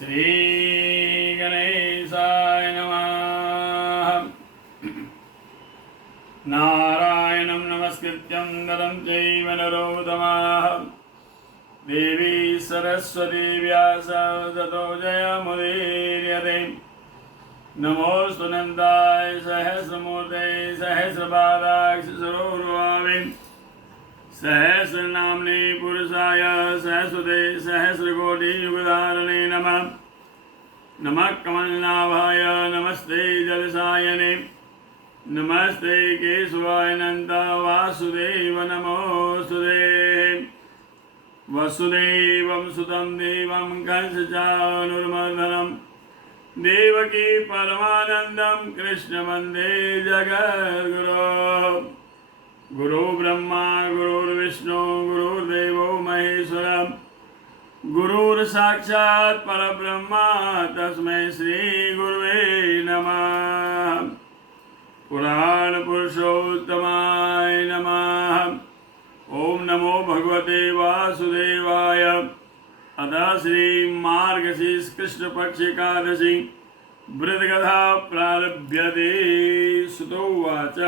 श्री गणेशाय नमः। नारायणं नमस्कृत्यं नरं चैव नरोत्तमः देवी सरस्वती व्यासं ततो जयमुदीरयते। नमोऽस्तु नन्दाय सहस्रमूर्ते सहस्रपादाक्षसरोरुहावे सहस्रनाम्ने पुरुषाय सहस्रते सहस्रकोटियुगधारणे नमः। नमः कमलनाभाय नमस्ते जलसायने नमस्ते केशवाय नन्द वासुदेव नमोऽस्तुते। वसुदेवं सुतं देवं कंसचाणूरमर्दनं देवकी परमानन्दं कृष्ण वन्दे जगद्गुरो। गुरु ब्रह्मा गुरुर्विष्णु गुरुर्देवो महेश्वरः गुरुर्साक्षात् परब्रह्मा तस्मै श्री गुरुवे नमः। पुराण पुरुषोत्तमाय नमः। ओम नमो भगवते वासुदेवाय। अतः श्री मार्गशीर्ष कृष्ण पक्ष एकादशी व्रतकथा प्रारभ्यते। सुतोवाच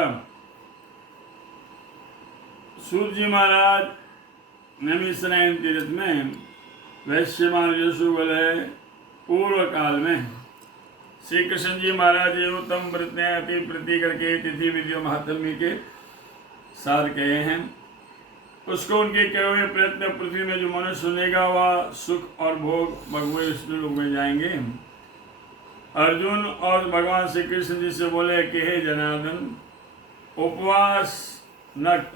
सूत जी महाराज नैमिषारण्य तीर्थ में वैश्यमान यशु बोले पूर्व काल में श्री कृष्ण जी महाराज उत्तम व्रत ने अति प्रीति करके तिथि विधियों महात्म्य के साथ कहे हैं। उसको उनके कहे हुए प्रयत्न पृथ्वी में जो मनुष्य सुनेगा वह सुख और भोग भगवान विष्णु लोक में जाएंगे। अर्जुन और भगवान श्री कृष्ण जी से बोले कि हे जनार्दन, उपवास नक्त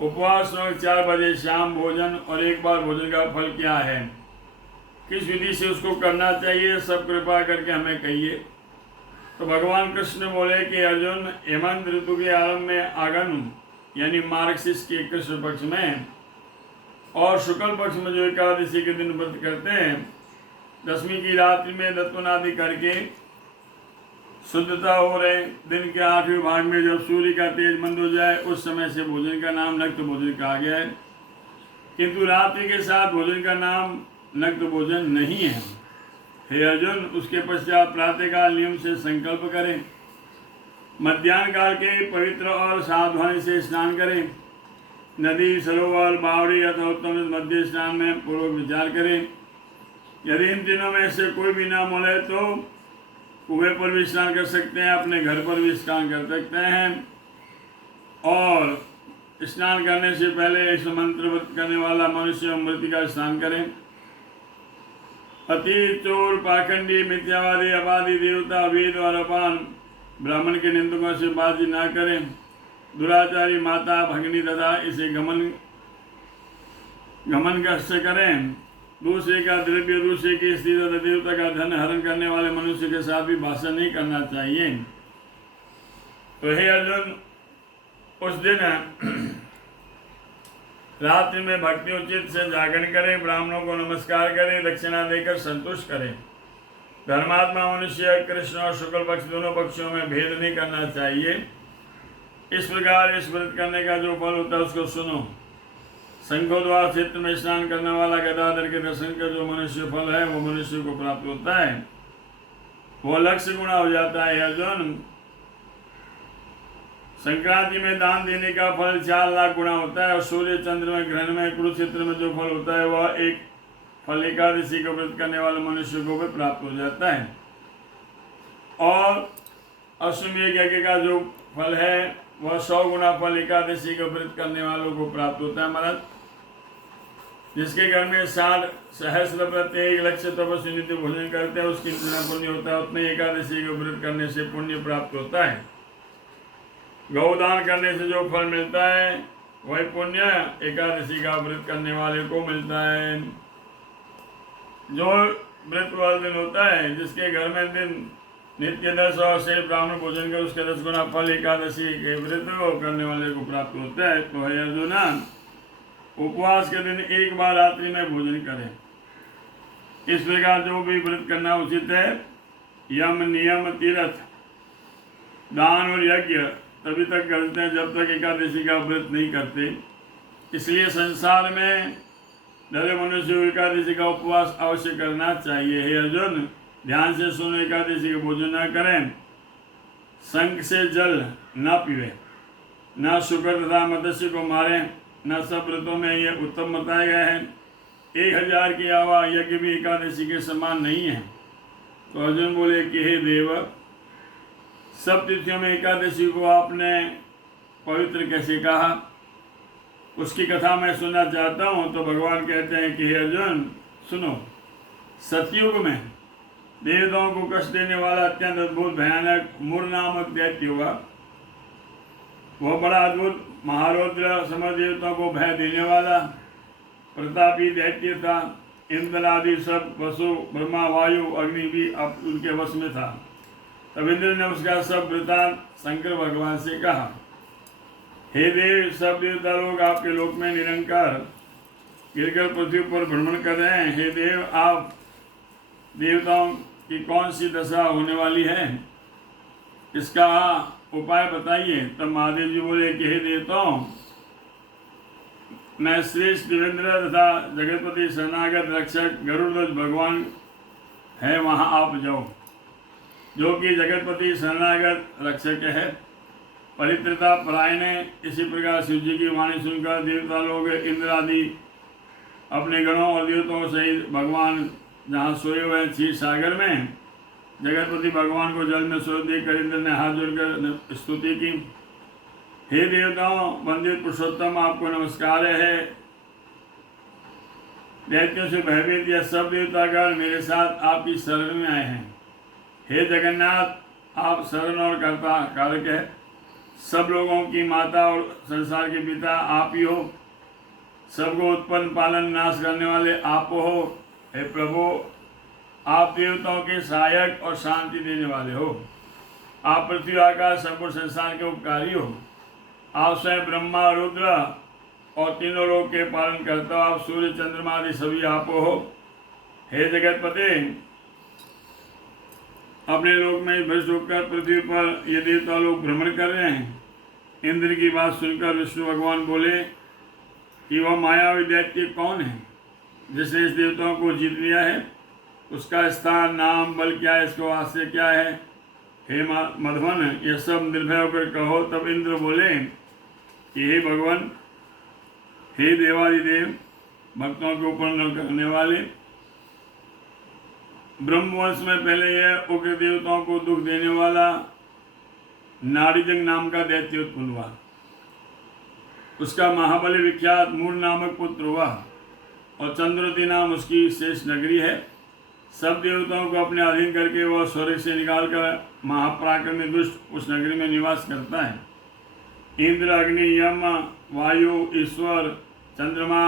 4 बजे शाम भोजन और 1 बार भोजन का फल क्या है, किस विधि से उसको करना चाहिए, सब कृपा करके हमें कहिए। तो भगवान कृष्ण बोले कि अर्जुन, हेमंत ऋतु के आरंभ में आगन यानी मार्गशीर्ष के कृष्ण पक्ष में और शुक्ल पक्ष में जो एकादशी के दिन व्रत करते हैं, दशमी की रात्रि में दत्तनादि करके शुद्धता हो रहे, दिन के 8वें भाग में जब सूर्य का तेज मंद हो जाए उस समय से भोजन का नाम नक्त भोजन कहा गया है। किंतु रात्रि के साथ भोजन का नाम नक्त भोजन नहीं है। हे अर्जुन, उसके पश्चात प्रातःकाल नियम से संकल्प करें, मध्याह्न काल के पवित्र और सावधानी से स्नान करें, नदी सरोवर बावड़ी अथवा उत्तम मध्य स्नान में पूर्वक विचार करें। यदि इन दिनों में से कोई भी नाम मिले तो कुएं पर भी स्नान कर सकते हैं, अपने घर पर भी स्नान कर सकते हैं। और स्नान करने से पहले इस मंत्र व्रत करने वाला मनुष्य अमृत का स्नान करें। अति चोर पाखंडी मिथ्यावादी अबादी देवता वेद और अपान ब्राह्मण के निंदकों से बातचीत न करें। दुराचारी माता भगिनी तथा इसे घमन से करें। दूसरे का द्रव्य, दूसरे की स्त्री तथा देवता का धन हरण करने वाले मनुष्य के साथ भी भाषण नहीं करना चाहिए। तो हे अर्जुन, उस दिन रात्रि में भक्ति उचित से जागरण करें, ब्राह्मणों को नमस्कार करें, दक्षिणा देकर संतुष्ट करें। धर्मात्मा मनुष्य कृष्ण और शुक्ल पक्ष दोनों पक्षों में भेद नहीं करना चाहिए। इस प्रकार इस व्रत करने का जो फल होता है उसको सुनो। शंखोद्वार क्षेत्र में स्नान करने वाला गदाधर के दर्शन का जो मनुष्य फल है वो मनुष्य को प्राप्त होता है, वो लक्ष्य गुणा हो जाता है। अर्जुन, संक्रांति में दान देने का फल 4 लाख गुणा होता है और सूर्य चंद्र में ग्रहण में कुरुक्षेत्र में जो फल होता है वह एक फल एकादशी का व्रत करने वाले मनुष्य को भी प्राप्त हो जाता है। और अश्वमेध यज्ञ का जो फल है वह 100 गुना फल एकादशी का व्रत करने वालों को प्राप्त होता है। महाराज, जिसके घर में 60 सहस्र व्रत 1 लक्ष्य तपस्वी नित्य भोजन करते हैं उसकी जितना पुण्य होता है उतने एकादशी का व्रत करने से पुण्य प्राप्त होता है। गौदान करने से जो फल मिलता है वही पुण्य एकादशी का व्रत करने वाले को मिलता है। जो व्रत वाला दिन होता है, जिसके घर में दिन नित्य 10 और से ब्राह्मण भोजन कर उसके 10 गुना फल एकादशी के व्रत करने वाले को प्राप्त होता है। तो है अर्जुन, उपवास के दिन 1 बार रात्रि में भोजन करें। इस प्रकार जो भी व्रत करना उचित है, यम नियम तीर्थ दान और यज्ञ तभी तक करते हैं जब तक एकादशी का व्रत नहीं करते। इसलिए संसार में दले मनुष्य को एकादशी का उपवास अवश्य करना चाहिए। हे अर्जुन, ध्यान से सुनो, एकादशी का भोजन न करें, शंख से जल न पीवे, न शुक्र तथा मत्स्य को मारे, न सब व्रतों में ये उत्तम बताए गए हैं। 1000 की आवा यज्ञ भी एकादशी के समान नहीं है। तो अर्जुन बोले कि हे देव, सब तिथियों में एकादशी को आपने पवित्र कैसे कहा? उसकी कथा मैं सुनना चाहता हूँ। तो भगवान कहते हैं कि हे अर्जुन सुनो, सतयुग में देवताओं को कष्ट देने वाला अत्यंत अद्भुत भयानक मूर नामक दैत्य हुआ। वह बड़ा अद्भुत महारौद्र समर देवताओं को भय देने वाला प्रतापी दैत्य था। इंद्र आदि सब वसु, ब्रह्मा, वायु, अग्नि भी अब उनके वश में था। तब इंद्र ने उसका सब वृतांत शंकर भगवान से कहा। हे देव, सब देवता लोग आपके लोक में निरंकार गिरकर पृथ्वी पर भ्रमण कर रहे हैं। हे देव, आप देवताओं की कौन सी दशा होने वाली है, इसका उपाय बताइए। तब महादेव जी बोले कि हे देवताओं, मैं श्रेष्ठ देवेंद्र तथा जगतपति शरणागत रक्षक गरुड़ भगवान है, वहाँ आप जाओ, जो कि जगतपति शरणागत रक्षक है, परित्रता परायण है। इसी प्रकार शिव जी की वाणी सुनकर देवता लोग इंद्र आदि अपने गणों और देवताओं सहित भगवान जहाँ सोए हुए क्षीर सागर में जगतपति भगवान को जल में सोए देखकर इंद्र ने हाथ जोड़कर स्तुति की। हे देवताओं, वंदित पुरुषोत्तम, आपको नमस्कार है। दैत्यों से भयभीत यह सब देवतागण मेरे साथ आपकी शरण में आए हैं। हे जगन्नाथ, आप शरण और कर्ता कारक है। सब लोगों की माता और संसार के पिता आप ही हो। सबको उत्पन्न पालन नाश करने वाले आप हो। हे प्रभु, आप देवताओं के सहायक और शांति देने वाले हो। आप पृथ्वी आकाश संपूर्ण संसार के उपकारी हो। आप स्वयं ब्रह्मा, रुद्र और तीनों लोक के पालन करता हो। आप सूर्य, चंद्रमा आदि सभी आप हो। हे जगतपते, अपने लोक में भ्रष्ट होकर पृथ्वी पर ये देवता लोग भ्रमण कर रहे हैं। इंद्र की बात सुनकर विष्णु भगवान बोले कि वह मायावी दैत्य कौन है जिसने इस देवताओं को जीत लिया है? उसका स्थान, नाम, बल क्या है? इसको आश्रय क्या है? हे मधवन, यह सब निर्भय होकर कहो। तब इंद्र बोले कि हे भगवान, हे देवादिदेव, भक्तों के ऊपर न करने वाले, ब्रह्मवंश में पहले यह उग्र देवताओं को दुख देने वाला नाड़ीजंग नाम का दैत्य उत्पन्न हुआ। उसका महाबली विख्यात मूल नामक पुत्र हुआ और चंद्रवती नाम उसकी शेष नगरी है। सब देवताओं को अपने अधीन करके वह स्वर्ग से निकालकर महापराक्रमी दुष्ट उस नगरी में निवास करता है। इंद्र, अग्नि, यम, वायु, ईश्वर, चंद्रमा,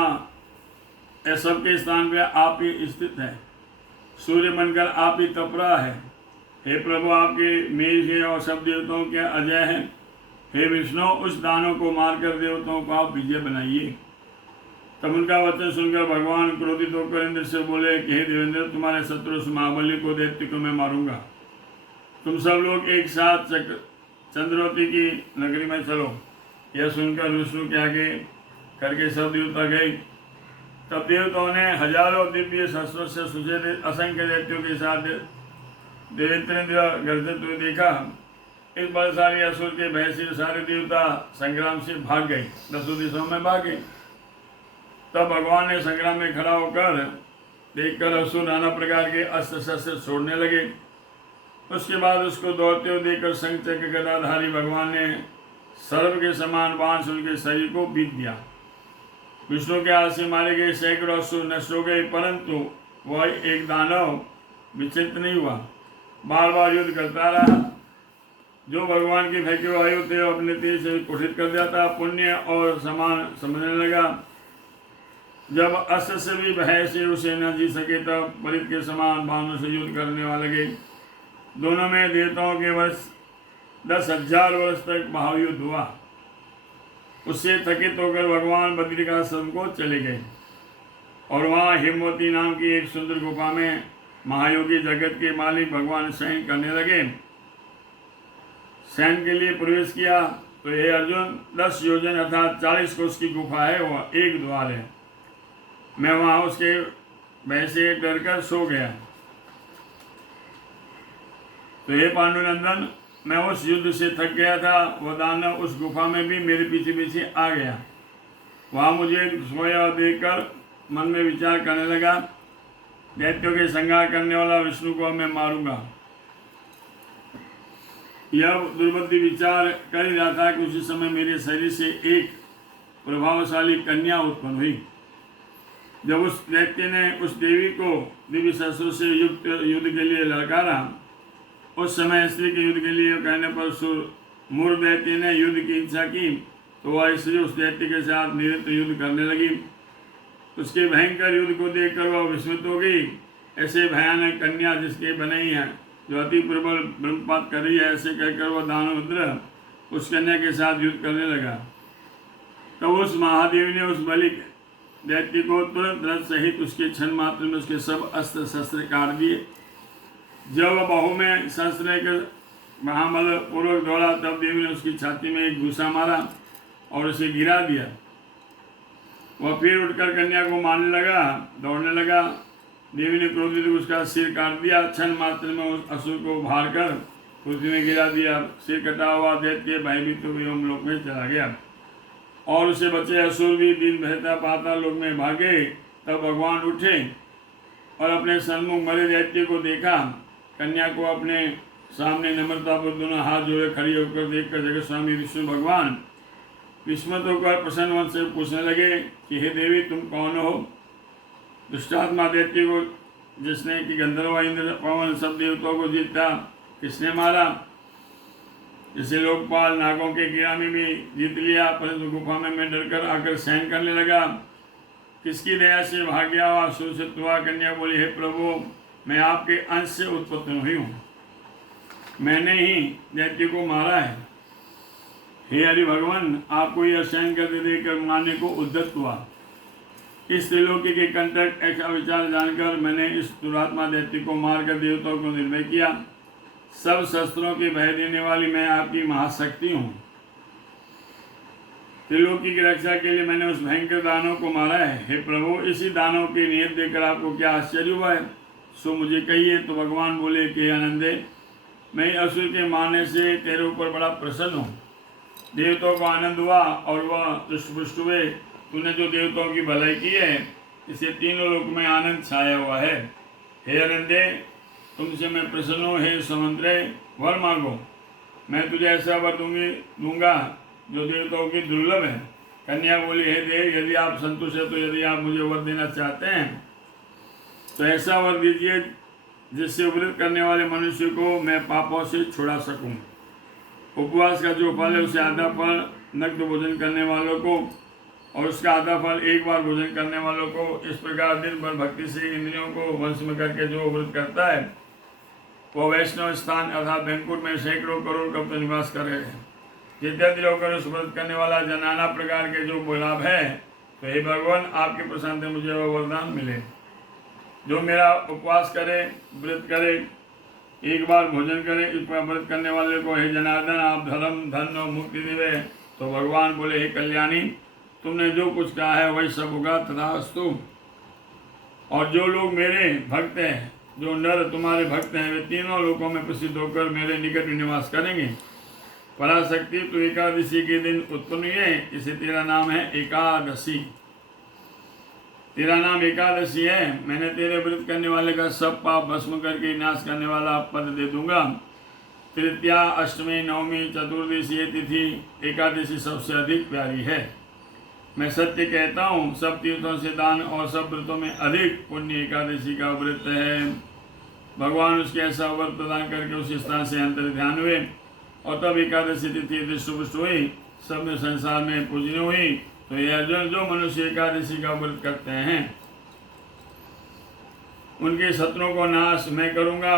ये सब के स्थान पर आप ही स्थित है। सूर्य बनकर आप ही तप रहा है। हे प्रभु, आपके मेघ है और सब देवताओं के अजय हैं। हे विष्णु, उस दानों को मारकर देवताओं को आप विजय बनाइए। तब उनका वचन सुनकर भगवान क्रोधित होकर इंद्र से बोले कि हे देवेंद्र, तुम्हारे शत्रु महाबली को दैत्य को मैं मारूंगा। तुम सब लोग एक साथ चंद्रवती की नगरी में चलो। यह सुनकर विष्णु के आगे करके सब देवता गए। तब देवताओं ने हजारों दिव्य शस्त्रों से सुसज्जित असंख्य दैत्यों के साथ देवेंद्र गर्जित हुए देखा। इस बलशाली असुर के भय से सारे देवता संग्राम से भाग गए, 10 दिशाओं में भागे। तब भगवान ने संग्राम में खड़ा होकर देखकर असुर नाना प्रकार के अस्त्र शस्त्र छोड़ने लगे। उसके बाद उसको दौड़ते हुए देखकर शंख चक्र गदाधारी भगवान ने सर्व के समान बाण से उनके शरीर को बीत दिया। विष्णु के हाथ से मारे गए सैकड़ों असुर नष्ट हो गए, परंतु वह एक दानव विचलित नहीं हुआ, बार बार युद्ध करता रहा। जो भगवान के भय के वायु थे अपने तेज से कुठित कर दिया, पुण्य और समान समझने लगा। जब अस्त्र से भी भय से उसे न जी सके तब परित के समान बाणों से युद्ध करने वाले लगे। दोनों में देवताओं के वर्ष 10,000 वर्ष तक महायुद्ध हुआ। उससे थकित होकर भगवान बद्रिकाश्रम को चले गए और वहाँ हेमवती नाम की एक सुंदर गुफा में महायोगी जगत के मालिक भगवान शयन करने लगे। शयन के लिए प्रवेश किया तो हे अर्जुन, 10 योजन अर्थात 40 कोस की गुफा है, वह एक द्वार है। मैं वहाँ उसके भय से डर कर सो गया। तो हे पांडुनंदन, मैं उस युद्ध से थक गया था। वह दानव उस गुफा में भी मेरे पीछे पीछे आ गया। वहाँ मुझे सोया देखकर मन में विचार करने लगा, दैत्यों के संहार करने वाला विष्णु को मैं मारूंगा। यह दुर्बुद्धि विचार कर ही रहा था कि उसी समय मेरे शरीर से एक प्रभावशाली कन्या उत्पन्न हुई। जब उस दैत्य ने उस देवी को दिव्य शस्त्रों से युक्त युद्ध के लिए ललकारा, उस समय स्त्री के युद्ध के लिए कहने पर मूर्ख दैत्य ने युद्ध की इच्छा की, तो वह स्त्री उस दैत्य के साथ निरंतर युद्ध करने लगी। उसके भयंकर युद्ध को देखकर वह विस्मित हो गई। ऐसे भयानक कन्या जिसके बनाई है, जो अति प्रबल ब्रह्मपात कर रही है, ऐसे कहकर वह दानव उस कन्या के साथ युद्ध करने लगा। तो उस महादेव ने उस बलि दैत्य को तुरंत रथ सहित उसके क्षण मात्र में उसके सब अस्त्र शस्त्र काट दिए। जब वह बाहु में शस्त्र लेकर महाबल पूर्वक दौड़ा, तब देवी ने उसकी छाती में एक घूसा मारा और उसे गिरा दिया। वह फिर उठकर कन्या को मारने लगा, दौड़ने लगा। देवी ने क्रोधित उसका सिर काट दिया। क्षण मात्र में उस असुर को भार कर पृथ्वी में गिरा दिया। सिर कटा हुआ दैत्य भयभीत हुए हम लोग में चला गया और उसे बचे असुर भी दिन बहता पाताल लोक में भागे। तब भगवान उठे और अपने सन्मुख मरे दैत्य को देखा। कन्या को अपने सामने नम्रतापूर्वक दोनों हाथ जोड़े खड़ी होकर देखकर जगत स्वामी विष्णु भगवान विस्मित होकर प्रसन्न मन से पूछने लगे कि हे देवी, तुम कौन हो? दुष्टात्मा दैत्य को जिसने कि गंधर्व इंद्र पवन सब देवताओं को जीता किसने मारा? जिसे लोकपाल नागों के कीड़ा में भी जीत लिया, परंतु गुफा में मैं डरकर आकर सहन करने लगा। किसकी दया से भाग गया हुआ सुरक्षित हुआ? कन्या बोली, हे प्रभु, मैं आपके अंश से उत्पन्न हुई हूँ, मैंने ही दैत्य को मारा है। हे हरि भगवान, आपको यह सहन करते देखकर मारने को उद्यत हुआ। इस त्रिलोकी के कंटक ऐसा विचार जानकर मैंने इस दुरात्मा दैत्य को मारकर देवताओं को निर्भय किया। सब शस्त्रों के भय देने वाली मैं आपकी महाशक्ति हूँ। त्रिलोकी की रक्षा के लिए मैंने उस भयंकर दानव को मारा है। हे प्रभु, इसी दानव की नियत देखकर आपको क्या आश्चर्य हुआ है, सो मुझे कहिए। तो भगवान बोले कि आनंदे, मैं असुर के मारने से तेरे ऊपर बड़ा प्रसन्न हूँ। देवताओं को आनंद हुआ और वह दुष्टपुष्ट हुए। तूने जो देवताओं की भलाई की है, इसे तीनों लोक में आनंद छाया हुआ है। हे आनंदे, तुमसे मैं प्रसन्न हूँ। हे समुद्रे, वर मांगो, मैं तुझे ऐसा वर दूंगा जो देवताओं की दुर्लभ है। कन्या बोली, हे देव, यदि आप संतुष्ट है तो यदि आप मुझे वर देना चाहते हैं तो ऐसा वर दीजिए जिससे व्रत करने वाले मनुष्य को मैं पापों से छुड़ा सकूं। उपवास का जो फल है उसे आधा फल नग्न भोजन करने वालों को और उसका आधा फल एक बार भोजन करने वालों को, इस प्रकार दिन भर भक्ति से इंद्रियों को वश में करके जो व्रत करता है वो वैष्णव स्थान अर्थात बैंकुट में सैकड़ों करोड़ कब तो निवास कर रहे हैं। जिद्यादि होकर उस व्रत करने वाला नाना प्रकार के जो लाभ है, तो हे भगवान, आपके प्रसाद से मुझे वह वरदान मिले। जो मेरा उपवास करे, व्रत करे, एक बार भोजन करे, इस पर व्रत करने वाले को हे जनार्दन आप धर्म धन और मुक्ति देवे। तो भगवान बोले, हे कल्याणी, तुमने जो कुछ कहा है वही सब होगा, तथास्तु। और जो लोग मेरे भक्त हैं, जो नर तुम्हारे भक्त हैं, वे तीनों लोकों में प्रसिद्ध होकर मेरे निकट निवास करेंगे। पराशक्ति तो एकादशी के दिन उत्पन्न हुई है, इसे तेरा नाम है एकादशी। तेरा नाम एकादशी है। मैंने तेरे व्रत करने वाले का सब पाप भस्म करके नाश करने वाला पद दे दूंगा। तृतीया, अष्टमी, नवमी, चतुर्दशी तिथि एकादशी सबसे अधिक प्यारी है। मैं सत्य कहता हूँ, सब तीर्थों से दान और सब व्रतों में अधिक पुण्य एकादशी का व्रत है। भगवान उसके ऐसा व्रत प्रदान करके उस स्थान से अंतर ध्यान हुए और तब एकादशी तिथि दृष्टपुष्ट हुई, सब में संसार में पूजनीय हुई। तो यह अर्जुन, जो मनुष्य एकादशी का व्रत करते हैं उनके शत्रुओं को नाश मैं करूँगा,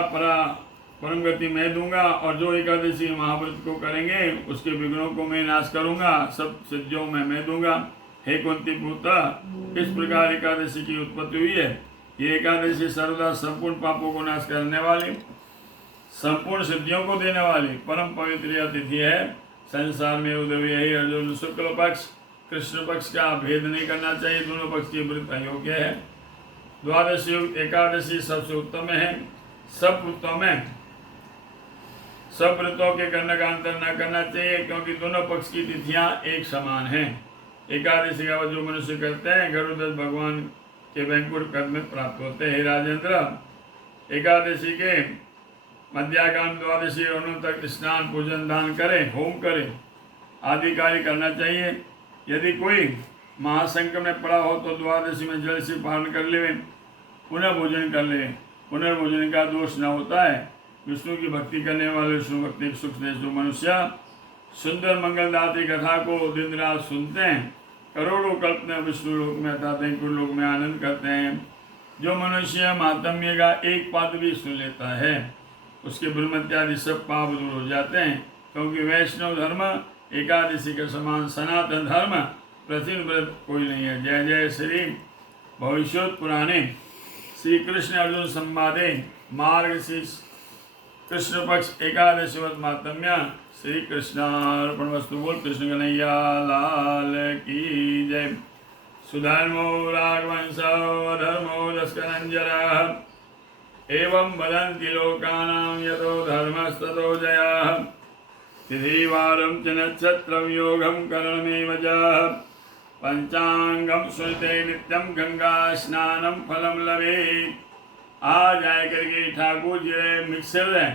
परम गति मैं दूंगा। और जो एकादशी महाव्रत को करेंगे उसके विघ्नों को मैं नाश करूँगा, सब सिद्धियों में मैं दूंगा। हे कुंती पुत्र, इस प्रकार एकादशी की उत्पत्ति हुई है। ये एकादशी सर्वदा संपूर्ण पापों को नाश करने वाली, संपूर्ण सिद्धियों को देने वाली परम पवित्र यह तिथि है। संसार में उदय यही अर्जुन शुक्ल पक्ष कृष्ण पक्ष का भेद नहीं करना चाहिए, दोनों पक्ष की व्रत अयोग्य है। द्वादशी युक्त एकादशी सबसे उत्तम है। सब व्रतों में सब व्रतों के करने का अंतर न करना चाहिए, क्योंकि दोनों पक्ष की तिथियां एक समान हैं। एकादशी का जो मनुष्य करते हैं गरुड़ भगवान के वैकुंठ पद में प्राप्त होते हैं। राजेंद्र, एकादशी के मध्याकाम द्वादशी दोनों तक स्नान पूजन दान करें, होम करें आदि कार्य करना चाहिए। यदि कोई महासंकट में पड़ा हो तो द्वादशी में जल से पालन कर ले, पुनः भोजन कर ले। पुनर्भोजन का दोष न होता है। विष्णु की भक्ति करने वाले विष्णु भक्ति सुख से जो मनुष्य सुंदर मंगलदात्री कथा को दिन रात सुनते हैं, करोड़ों कल्पना विष्णु लोक में अर्थात वैकुंठ लोक में आनंद करते हैं। जो मनुष्य महात्म्य का एक पद भी सुन लेता है उसके ब्रह्मत्यादि सब पाप दूर हो जाते हैं, क्योंकि वैष्णव धर्म एकादशी के समान सनातन धर्म प्राचीन व्रत कोई नहीं है। जय जय श्री भविष्योत पुराणे श्री कृष्ण अर्जुन संवादे मार्गशीर्ष कृष्ण पक्ष एकादशीवत महात्म्य श्री कृष्णार्पण वस्तु। बोल कृष्ण कन्हैया लाल की जय। सुधर्मो राघवंशो धर्मो दस्करंजरः एवं वदन्ति लोकानां यतो धर्मस्ततो जयः। तिथिवारं च नक्षत्रं योगं करणमेव च पंचांगम सुनते नित्यम गंगा स्नानम फलम लभेत। आज आए करके ठाकुर जी मिक्सर है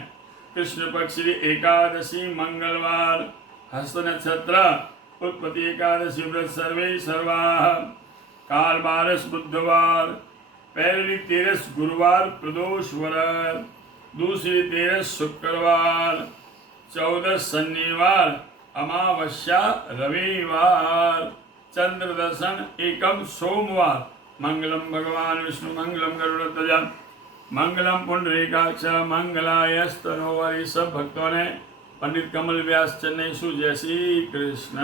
कृष्ण पक्ष एकादशी मंगलवार हस्त नक्षत्र उत्पत्ति एकादशी व्रत सर्वे सर्वाः काल बारस बुधवार पहली 13 गुरुवार प्रदोष व्रत, दूसरी 13 शुक्रवार, 14 शनिवार, अमावस्या रविवार, चंद्र दर्शन एकम सोमवार। मंगलम भगवान विष्णु मंगलम गरुड़ध्वज मंगलम पुंडरीकाक्ष मंगलायस्तनोवर। सब भक्तों ने पंडित कमल व्यास चेन्नई जय श्री कृष्ण।